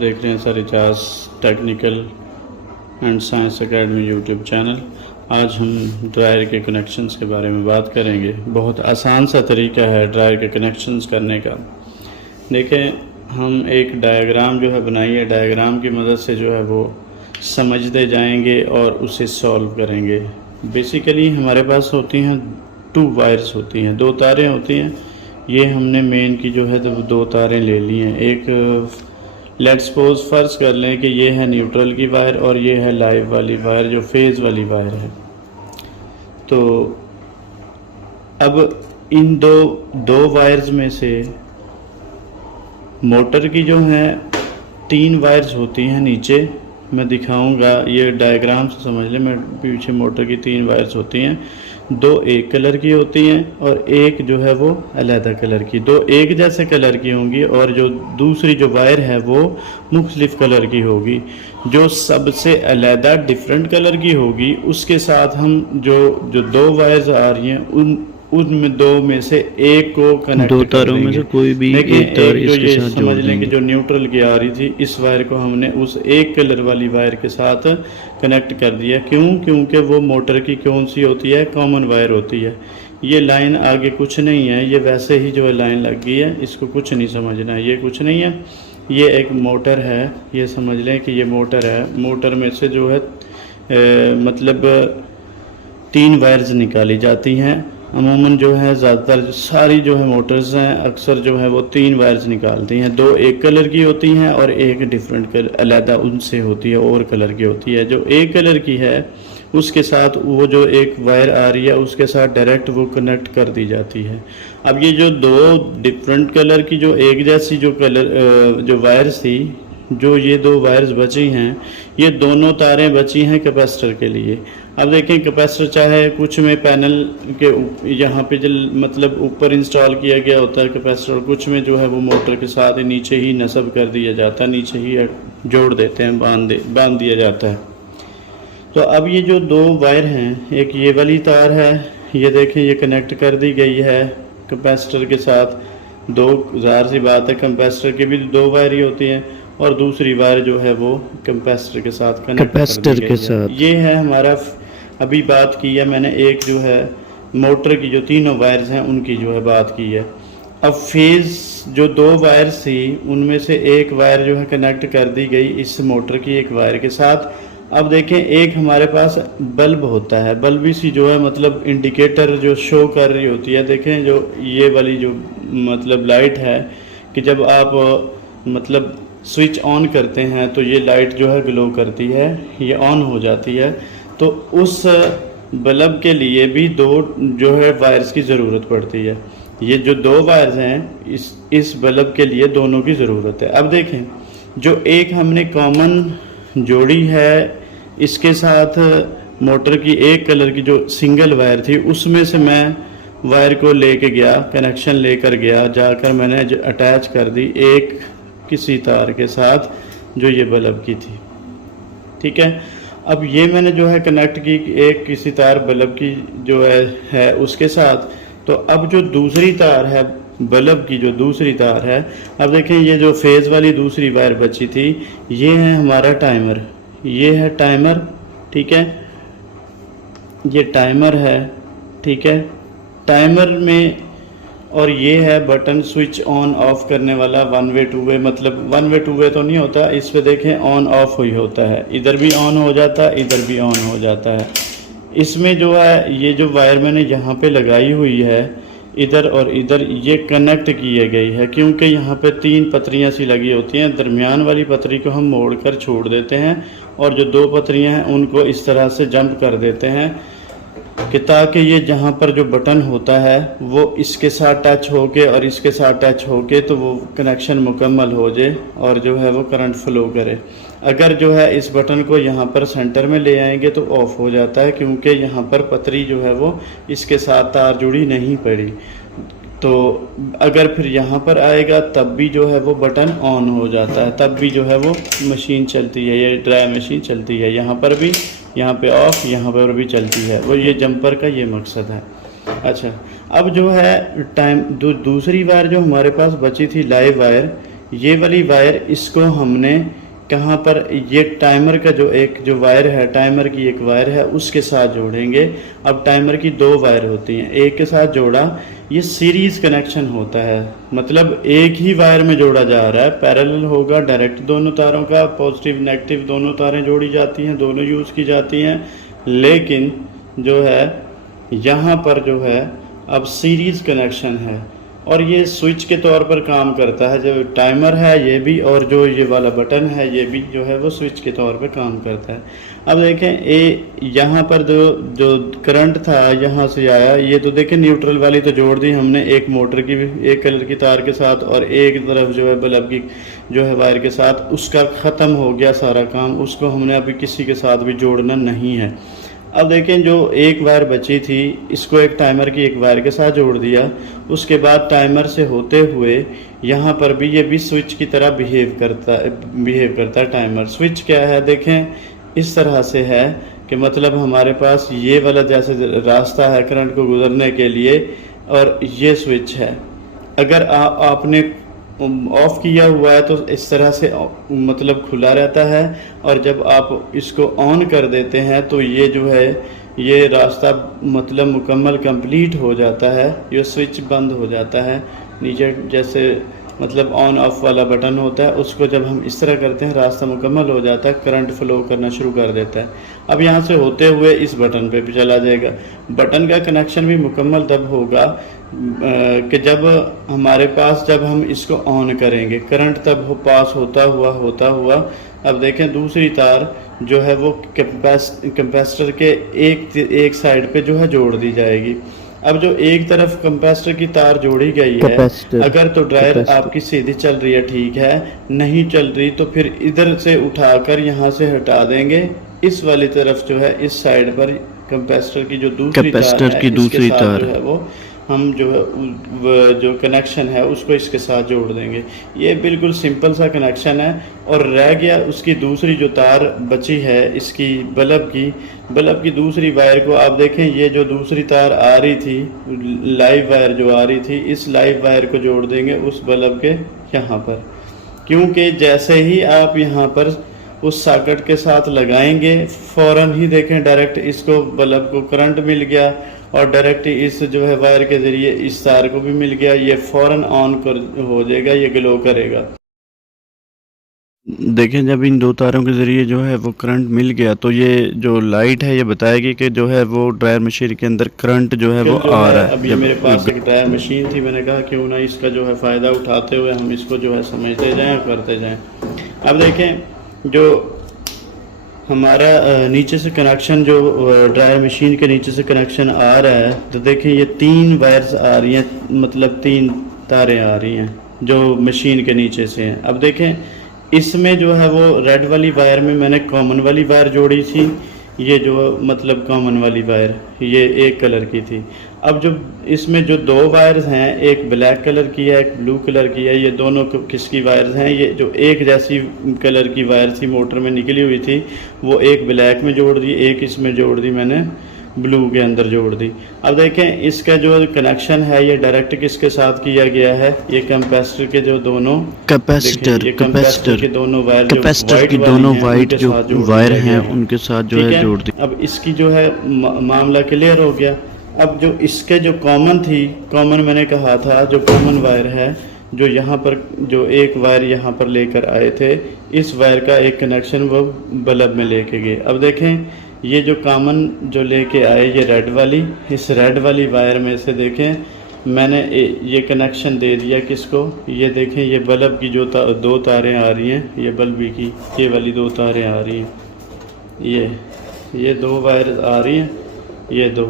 देख रहे हैं sir Ejaz technical and science academy YouTube channel. आज हम ड्रायर के कनेक्शंस के बारे में बात करेंगे। बहुत आसान सा तरीका है ड्रायर के कनेक्शंस करने का। देखें, हम एक डायग्राम जो है बनाइए, डायग्राम की मदद से जो है वो समझते जाएंगे और उसे सॉल्व करेंगे। बेसिकली हमारे पास होती हैं 2 वायर्स होती हैं, 2 तारें होती हैं। ये हमने मेन की जो है तो 2 तारें ले ली हैं। एक लेट्स सपोज फर्ज कर लें कि ये है न्यूट्रल की वायर और ये है लाइव वाली वायर जो फेज़ वाली वायर है। तो अब इन दो वायर्स में से मोटर की जो है 3 वायर्स होती हैं नीचे। मैं दिखाऊंगा, ये डायग्राम से समझ लें। मैं पीछे मोटर की 3 वायर्स होती हैं, 2 एक कलर की होती हैं और एक जो है वो अलहदा कलर की। 2 एक जैसे कलर की होंगी और जो दूसरी जो वायर है वो मुख्तलिफ कलर की होगी। जो सबसे अलहदा डिफरेंट कलर की होगी उसके साथ हम जो 2 वायर्स आ रही हैं उनमें 2 में से एक को कनेक्ट 2 तारों में से कोई भी एक तार इसके साथ जोड़ समझ लें कि जो न्यूट्रल की आ रही थी इस वायर को हमने उस एक कलर वाली वायर के साथ कनेक्ट कर दिया। क्योंकि वो मोटर की कौन सी होती है, कॉमन वायर होती है। ये लाइन आगे कुछ नहीं है, ये वैसे ही जो है लाइन लग गई है, इसको कुछ नहीं समझना है। ये कुछ नहीं है, ये एक मोटर है। ये समझ लें कि ये मोटर है। मोटर में से जो है मतलब 3 वायर्स निकाली जाती हैं। अमूमन जो है ज़्यादातर सारी जो है मोटर्स हैं अक्सर जो है वो 3 वायर्स निकालती हैं। 2 एक कलर की होती हैं और एक डिफरेंट कलर अलहदा उनसे होती है और कलर की होती है। जो एक कलर की है उसके साथ वो जो एक वायर आ रही है उसके साथ डायरेक्ट वो कनेक्ट कर दी जाती है। अब ये जो 2 डिफरेंट कलर की जो एक जैसी जो वायर्स थी, जो ये 2 वायर्स बची हैं, ये दोनों तारें बची हैं कैपेसिटर के लिए। अब देखें, कैपेसिटर चाहे कुछ में पैनल के यहाँ पे जो मतलब ऊपर इंस्टॉल किया गया होता है कैपेसिटर, कुछ में जो है वो मोटर के साथ नीचे ही नस्ब कर दिया जाता है, नीचे ही जोड़ देते हैं, बांध दिया जाता है। तो अब ये जो 2 वायर हैं, एक ये वाली तार है, ये देखें ये कनेक्ट कर दी गई है कैपेसिटर के साथ। 2 ज़ाहिर सी बात है कैपेसिटर की भी 2 वायर ही होती हैं और दूसरी वायर जो है वो कैपेसिटर के साथ कनेक्ट कैपेसिटर के साथ। ये है हमारा, अभी बात की है मैंने एक जो है मोटर की जो 3 वायर्स हैं उनकी जो है बात की है। अब फेज़ जो 2 वायर्स थी उनमें से एक वायर जो है कनेक्ट कर दी गई इस मोटर की एक वायर के साथ। अब देखें, एक हमारे पास बल्ब होता है, बल्ब सी जो है मतलब इंडिकेटर जो शो कर रही होती है। देखें, जो ये वाली जो मतलब लाइट है कि जब आप मतलब स्विच ऑन करते हैं तो ये लाइट जो है ग्लो करती है, ये ऑन हो जाती है। तो उस बल्ब के लिए भी 2 जो है वायर्स की ज़रूरत पड़ती है। ये जो 2 वायर्स हैं इस बल्ब के लिए दोनों की ज़रूरत है। अब देखें, जो एक हमने कॉमन जोड़ी है इसके साथ मोटर की एक कलर की जो सिंगल वायर थी उसमें से मैं वायर को लेके गया, कनेक्शन लेकर गया, जाकर मैंने अटैच कर दी एक किसी तार के साथ जो ये बल्ब की थी। ठीक है, अब ये मैंने जो है कनेक्ट की एक किसी तार बल्ब की जो है उसके साथ। तो अब जो दूसरी तार है बल्ब की, जो दूसरी तार है, अब देखें ये जो फेज़ वाली दूसरी वायर बची थी ये है हमारा टाइमर, ये है टाइमर। ठीक है, ये टाइमर है। ठीक है, टाइमर में, और ये है बटन स्विच ऑन ऑफ करने वाला 1 वे 2 वे, मतलब 1 वे 2 वे तो नहीं होता इस पे। देखें ऑन ऑफ ही होता है, इधर भी ऑन हो जाता है, इधर भी ऑन हो जाता है। इसमें जो है ये जो वायर मैंने यहाँ पे लगाई हुई है इधर और इधर ये कनेक्ट की गई है, क्योंकि यहाँ पे 3 पतरियाँ सी लगी होती हैं। दरमियान वाली पतरी को हम मोड़ कर छोड़ देते हैं और जो 2 पतरियाँ हैं उनको इस तरह से जंप कर देते हैं कि ताकि ये जहाँ पर जो बटन होता है वो इसके साथ टच होके और इसके साथ टच होके तो वो कनेक्शन मुकम्मल हो जाए और जो है वो करंट फ्लो करे। अगर जो है इस बटन को यहाँ पर सेंटर में ले आएंगे तो ऑफ हो जाता है, क्योंकि यहाँ पर पतरी जो है वो इसके साथ तार जुड़ी नहीं पड़ी। तो अगर फिर यहाँ पर आएगा तब भी जो है वो बटन ऑन हो जाता है, तब भी जो है वो मशीन चलती है, ये ड्राई मशीन चलती है। यहाँ पर भी, यहाँ पे ऑफ, यहाँ पर भी चलती है। वो ये जंपर का ये मकसद है। अच्छा, अब जो है दूसरी वायर जो हमारे पास बची थी लाइव वायर, ये वाली वायर इसको हमने कहाँ पर, ये टाइमर का जो वायर है, टाइमर की एक वायर है उसके साथ जोड़ेंगे। अब टाइमर की 2 वायर होती हैं, एक के साथ जोड़ा, ये सीरीज कनेक्शन होता है, मतलब एक ही वायर में जोड़ा जा रहा है, पैरेलल होगा, डायरेक्ट दोनों तारों का पॉजिटिव नेगेटिव दोनों तारें जोड़ी जाती हैं, दोनों यूज़ की जाती हैं। लेकिन जो है यहाँ पर जो है अब सीरीज कनेक्शन है और ये स्विच के तौर पर काम करता है। जो टाइमर है ये भी, और जो ये वाला बटन है ये भी जो है वो स्विच के तौर पर काम करता है। अब देखें यहाँ पर जो करंट था यहाँ से आया, ये तो देखें न्यूट्रल वाली तो जोड़ दी हमने एक मोटर की, एक कलर की तार के साथ, और एक तरफ जो है बल्ब की जो है वायर के साथ, उसका ख़त्म हो गया सारा काम, उसको हमने अभी किसी के साथ भी जोड़ना नहीं है। अब देखें जो एक वायर बची थी इसको एक टाइमर की एक वायर के साथ जोड़ दिया, उसके बाद टाइमर से होते हुए यहाँ पर भी ये भी स्विच की तरह बिहेव करता है टाइमर। स्विच क्या है देखें, इस तरह से है कि मतलब हमारे पास ये वाला जैसे रास्ता है करंट को गुजरने के लिए, और ये स्विच है। अगर आपने ऑफ किया हुआ है तो इस तरह से मतलब खुला रहता है, और जब आप इसको ऑन कर देते हैं तो ये जो है ये रास्ता मतलब मुकम्मल कंप्लीट हो जाता है, ये स्विच बंद हो जाता है। नीचे जैसे मतलब ऑन ऑफ वाला बटन होता है, उसको जब हम इस तरह करते हैं रास्ता मुकम्मल हो जाता है, करंट फ्लो करना शुरू कर देता है। अब यहाँ से होते हुए इस बटन पे भी चला जाएगा। बटन का कनेक्शन भी मुकम्मल तब होगा कि जब हमारे पास, जब हम इसको ऑन करेंगे, करंट तब पास होता हुआ अब देखें दूसरी तार जो है वो कैपेसिटर के एक साइड पे जो है जोड़ दी जाएगी। अब जो एक तरफ कैपेसिटर की तार जोड़ी गई है, अगर तो ड्रायर आपकी सीधी चल रही है ठीक है, नहीं चल रही तो फिर इधर से उठाकर यहाँ से हटा देंगे, इस वाली तरफ जो है इस साइड पर कैपेसिटर की जो दूसरी तार है वो हम जो है जो कनेक्शन है उसको इसके साथ जोड़ देंगे। ये बिल्कुल सिंपल सा कनेक्शन है। और रह गया उसकी दूसरी जो तार बची है इसकी बल्ब की दूसरी वायर को आप देखें, ये जो दूसरी तार आ रही थी, लाइव वायर जो आ रही थी, इस लाइव वायर को जोड़ देंगे उस बल्ब के यहाँ पर, क्योंकि जैसे ही आप यहाँ पर उस सॉकेट के साथ लगाएंगे फ़ौरन ही देखें डायरेक्ट इसको बल्ब को करंट मिल गया, और डायरेक्ट इस जो है वायर के ज़रिए इस तार को भी मिल गया, ये फ़ौरन ऑन हो जाएगा, ये ग्लो करेगा। देखें जब इन 2 तारों के ज़रिए जो है वो करंट मिल गया तो ये जो लाइट है ये बताएगी कि जो है वो ड्रायर मशीन के अंदर करंट जो है वो आ रहा है। अभी मेरे पास एक ड्रायर मशीन थी, मैंने कहा क्यों ना इसका जो है फ़ायदा उठाते हुए हम इसको जो है समझते जाएँ, करते जाएँ। अब देखें जो हमारा नीचे से कनेक्शन, जो ड्रायर मशीन के नीचे से कनेक्शन आ रहा है, तो देखें ये 3 वायर्स आ रही हैं, मतलब 3 तारें आ रही हैं जो मशीन के नीचे से हैं। अब देखें इसमें जो है वो रेड वाली वायर में मैंने कॉमन वाली वायर जोड़ी थी, ये जो मतलब कॉमन वाली वायर ये एक कलर की थी। अब जो इसमें जो 2 वायर्स हैं, एक ब्लैक कलर की है एक ब्लू कलर की है, ये दोनों किसकी वायर्स हैं, ये जो एक जैसी कलर की वायर थी मोटर में निकली हुई थी वो एक ब्लैक में जोड़ दी, एक इसमें जोड़ दी मैंने ब्लू के अंदर जोड़ दी। अब देखें इसका जो कनेक्शन है ये डायरेक्ट किसके साथ किया गया है, ये कैपेसिटर के जो दोनों कैपेसिटर के दोनों वायर, कैपेसिटर की दोनों वाइट जो वायर हैं उनके साथ जो है जोड़ दी। अब इसकी जो है मामला क्लियर हो गया। अब जो इसके जो कॉमन मैंने कहा था, जो कॉमन वायर है जो यहाँ पर जो एक वायर यहाँ पर लेकर आए थे, इस वायर का एक कनेक्शन वो बल्ब में लेके गए। अब देखें ये जो कॉमन जो लेके आए ये रेड वाली, इस रेड वाली वायर में से देखें मैंने ये कनेक्शन दे दिया किसको, ये देखें ये बल्ब की जो 2 तारें आ रही हैं, ये बल्ब की ये वाली 2 तारें आ रही हैं, ये 2 वायर आ रही हैं, ये 2,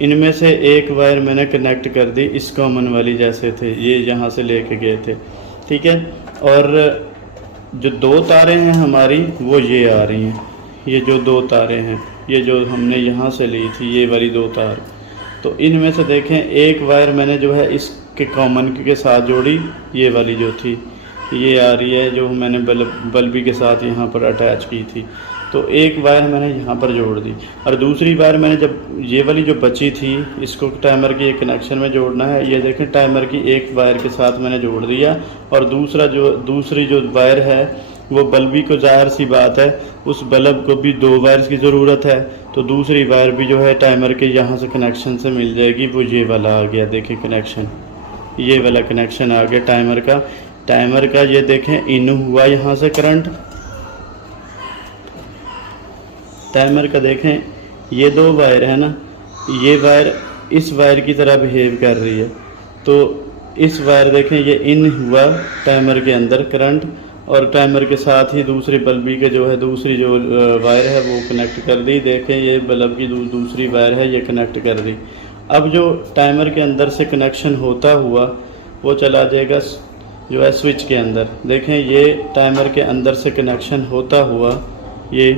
इनमें से एक वायर मैंने कनेक्ट कर दी इस कॉमन वाली जैसे थे, ये यहाँ से लेके गए थे, ठीक है। और जो 2 तारें हैं हमारी वो ये आ रही हैं, ये जो 2 तारें हैं ये जो हमने यहाँ से ली थी ये वाली 2 तार, तो इनमें से देखें एक वायर मैंने जो है इसके कॉमन के साथ जोड़ी, ये वाली जो थी ये आ रही है जो मैंने बल्बी के साथ यहाँ पर अटैच की थी। तो एक वायर मैंने यहाँ पर जोड़ दी और दूसरी वायर मैंने जब ये वाली जो बची थी इसको टाइमर की एक कनेक्शन में जोड़ना है। ये देखें टाइमर की एक वायर के साथ मैंने जोड़ दिया और दूसरी जो वायर है वो बल्बी को, जाहिर सी बात है उस बल्ब को भी 2 वायर्स की ज़रूरत है, तो दूसरी वायर भी जो है टाइमर के यहाँ से कनेक्शन से मिल जाएगी। वो ये वाला आ गया, देखें कनेक्शन, ये वाला कनेक्शन आ गया टाइमर का। ये देखें इन हुआ यहाँ से करंट टाइमर का। देखें ये 2 वायर है ना, ये वायर इस वायर की तरह बिहेव कर रही है, तो इस वायर देखें ये इन हुआ टाइमर के अंदर करंट और टाइमर के साथ ही दूसरी बल्बी के जो है दूसरी जो वायर है वो कनेक्ट कर दी। देखें ये बल्ब की दूसरी वायर है ये कनेक्ट कर दी। अब जो टाइमर के अंदर से कनेक्शन होता हुआ वो चला जाएगा जो है स्विच के अंदर। देखें ये टाइमर के अंदर से कनेक्शन होता हुआ ये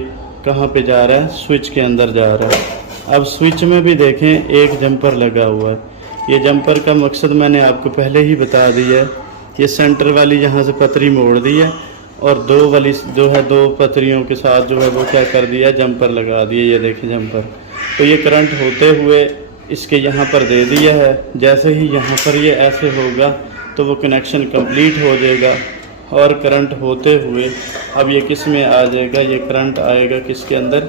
कहाँ पे जा रहा है, स्विच के अंदर जा रहा है। अब स्विच में भी देखें एक जंपर लगा हुआ है। ये जंपर का मकसद मैंने आपको पहले ही बता दिया है। ये सेंटर वाली यहाँ से पतरी मोड़ दी है और 2 वाली जो है 2 पतरियों के साथ जो है वो क्या कर दिया, जंपर लगा दिए। ये देखें जंपर, तो ये करंट होते हुए इसके यहाँ पर दे दिया है। जैसे ही यहाँ पर ये ऐसे होगा तो वो कनेक्शन कंप्लीट हो जाएगा और करंट होते हुए अब ये किस में आ जाएगा, ये करंट आएगा किसके अंदर,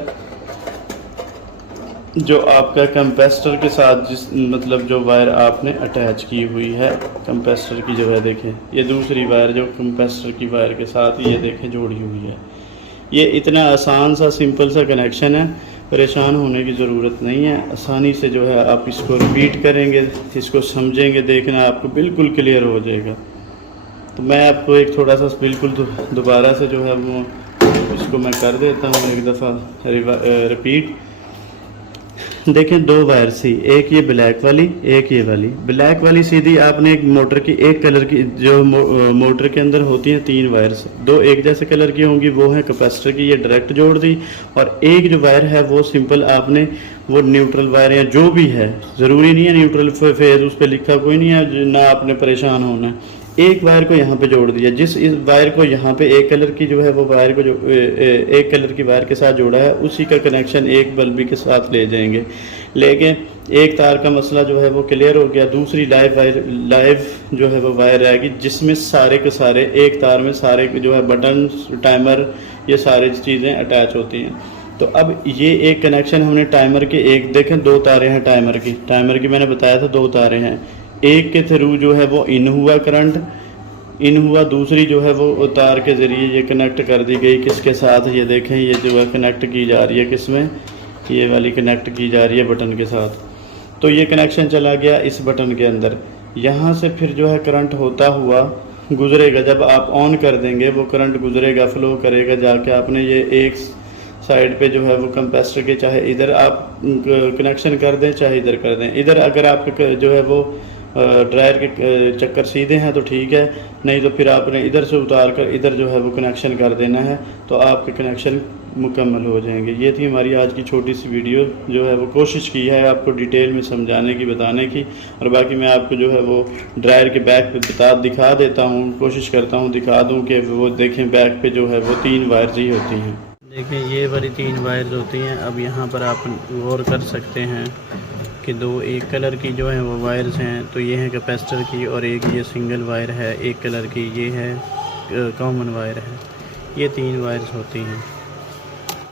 जो आपका कंपेस्टर के साथ मतलब जो वायर आपने अटैच की हुई है कंपेस्टर की जो है। देखें ये दूसरी वायर जो कंपेस्टर की वायर के साथ ये देखें जोड़ी हुई है। ये इतना आसान सा सिंपल सा कनेक्शन है, परेशान होने की ज़रूरत नहीं है। आसानी से जो है आप इसको रिपीट करेंगे, इसको समझेंगे, देखना आपको बिल्कुल क्लियर हो जाएगा। तो मैं आपको एक थोड़ा सा बिल्कुल दोबारा से जो है वो इसको मैं कर देता हूँ एक दफ़ा रिपीट। देखें 2 वायर सी, एक ये ब्लैक वाली एक ये वाली। ब्लैक वाली सीधी आपने एक मोटर की एक कलर की जो मोटर के अंदर होती हैं 3 वायर्स, 2 एक जैसे कलर की होंगी वो है कैपेसिटर की, ये डायरेक्ट जोड़ दी। और एक जो वायर है वो सिंपल आपने वो न्यूट्रल वायर या जो भी है, ज़रूरी नहीं है न्यूट्रल फेज उस पर लिखा कोई नहीं है, ना आपने परेशान होना है। एक वायर को यहाँ पे जोड़ दिया, जिस इस वायर को यहाँ पे एक कलर की जो है वो वायर को जो एक कलर की वायर के साथ जोड़ा है उसी का कनेक्शन एक बल्बी के साथ ले जाएंगे। लेकिन एक तार का मसला जो है वो क्लियर हो गया। दूसरी लाइव जो है वो वायर रहेगी जिसमें सारे के सारे एक तार में सारे जो है बटन, टाइमर, ये सारी चीज़ें अटैच होती हैं। तो अब ये एक कनेक्शन हमने टाइमर के एक देखें 2 तारें हैं टाइमर की मैंने बताया था 2 तारें हैं। एक के थ्रू जो है वो इन हुआ करंट, इन हुआ, दूसरी जो है वो तार के ज़रिए ये कनेक्ट कर दी गई किसके साथ, ये देखें ये जो है कनेक्ट की जा रही है किसमें, ये वाली कनेक्ट की जा रही है बटन के साथ। तो ये कनेक्शन चला गया इस बटन के अंदर। यहाँ से फिर जो है करंट होता हुआ गुजरेगा, जब आप ऑन कर देंगे वो करंट गुजरेगा, फ्लो करेगा जाके आपने ये एक साइड पे जो है वो कंपेस्टर के, चाहे इधर आप कनेक्शन कर दें चाहे इधर कर दें। इधर अगर आप जो है वो ड्रायर के चक्कर सीधे हैं तो ठीक है, नहीं तो फिर आपने इधर से उतार कर इधर जो है वो कनेक्शन कर देना है, तो आपके कनेक्शन मुकम्मल हो जाएंगे। ये थी हमारी आज की छोटी सी वीडियो, जो है वो कोशिश की है आपको डिटेल में समझाने की, बताने की। और बाकी मैं आपको जो है वो ड्रायर के बैक पे दिखा देता हूँ, कोशिश करता हूँ दिखा दूँ कि वो देखें बैक पे जो है वो 3 वायर्स ही होती हैं। देखें ये वाली 3 वायर्स होती हैं। अब यहाँ पर आप गौर कर सकते हैं कि 2 एक कलर की जो है वो वायर्स हैं, तो ये है कैपेसिटर की, और एक ये सिंगल वायर है एक कलर की, ये है कॉमन वायर है। ये 3 वायर्स होती हैं।